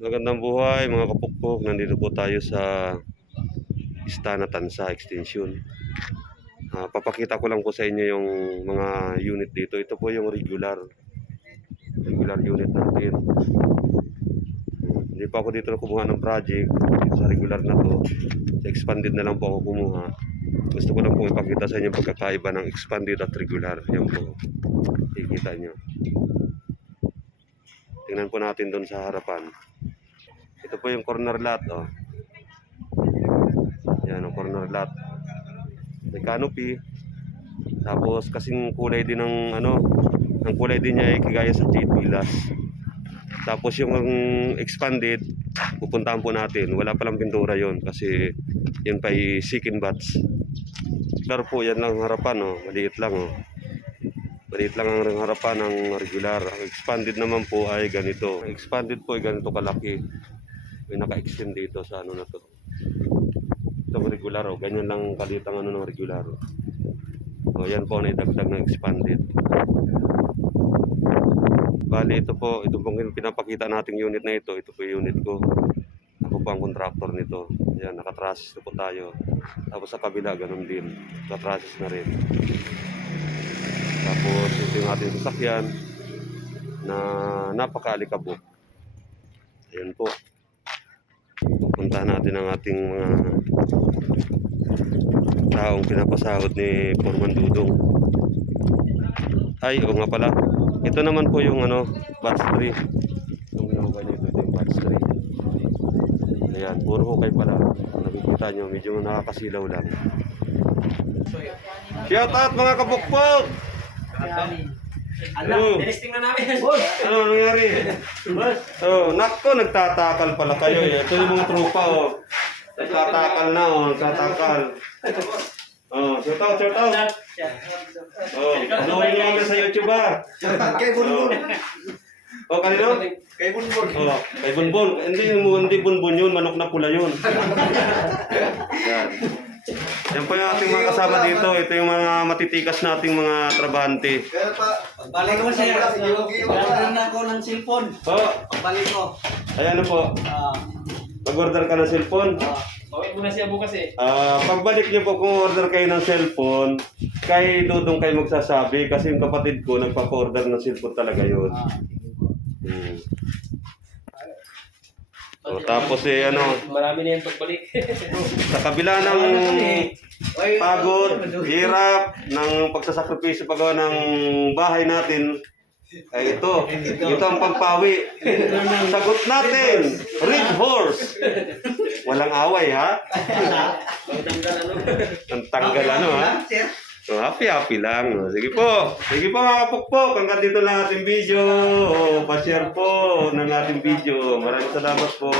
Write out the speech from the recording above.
Magandang buhay mga kapukpok. Nandito po tayo sa Istana Tansa Extension. Papakita ko lang po sa inyo yung mga unit dito. Ito po yung regular unit natin. Hindi pa ako dito kumuha ng project. Dito sa regular na to, sa expanded na lang po ako kumuha. Gusto ko lang po ipakita sa inyo yung pagkakaiba ng expanded at regular. Yan po, ikita nyo. Tingnan po natin doon sa harapan. Ito po yung corner lot, oh. Yan ang corner lot. May canopy. Tapos kasing kulay din ng ang kulay din niya ay kagaya sa J Villas. Tapos yung expanded, pupuntahan po natin. Wala pa lang pintura yon kasi yun pa ay chicken bats. Claro po, yan lang ang harapan, oh. Maliit lang, oh. Maliit lang ang harapan ng regular. Ang expanded naman po ay ganito. Ang expanded po ay ganito kalaki. May naka-extend dito sa na to. Itong regular, oh. Ganyan lang kalit ang ng regular. O yan po na idagdag ng expanded. Bali ito pong pinapakita nating unit na ito. Ito po yung unit ko. Ako po ang contractor nito. Yan, nakatrasis na po tayo. Tapos sa kabila, ganun din. Nakatrasis na rin. Tapos ito yung ating sasakyan na napaka-alikabok. Ayan po. Pupuntahan natin ang ating mga taong pinapasahod ni Foreman Dudong. Ay, oo nga pala. Ito naman po yung batch 3. Itong hinahukay nito, ito yung batch 3. Ayan, puro hukay pala. Nakikita nyo, medyo nakakasilaw lang. Shout out mga kapukpok! Tinisting na namin. Ano nangyari? Nakto, nagtatakal pala kayo. Ito yung mga tropa, oh. Nagtatakal na, oh. Nagtatakal. Shout out. Panuhin nyo kami sa YouTube, ah. Kay Bunbun. Kanino? Kay Bunbun. Kay Bunbun. Hindi Bunbun yun, manok na pula yun. Yan. Yan po yung ating mga kasama dito. Ito yung mga matitikas nating mga trabahante. Pero pa, Balik ko siya. Order na ako ng cellphone. Balik ko. Ayan po. Mag-order ka ng cellphone. Bawit mo na siya bukas eh. Pagbalik niyo po kung order kayo ng cellphone, kay Dudong kayo magsasabi kasi yung kapatid ko nagpapa-order ng cellphone talaga yun. Tapos Marami na yan pagbalik. sa kabila ng pagod, hirap, ng pagsasakripisyo paggawa ng bahay natin, ay ito ang pagpawi. Sagot natin, Red Horse. Walang away, ha? Ang tanggal ha? So, happy lang. Sige po mga kapukpok. Hanggang dito lang ating video. Pa-share po ng ating video. Maraming salamat po.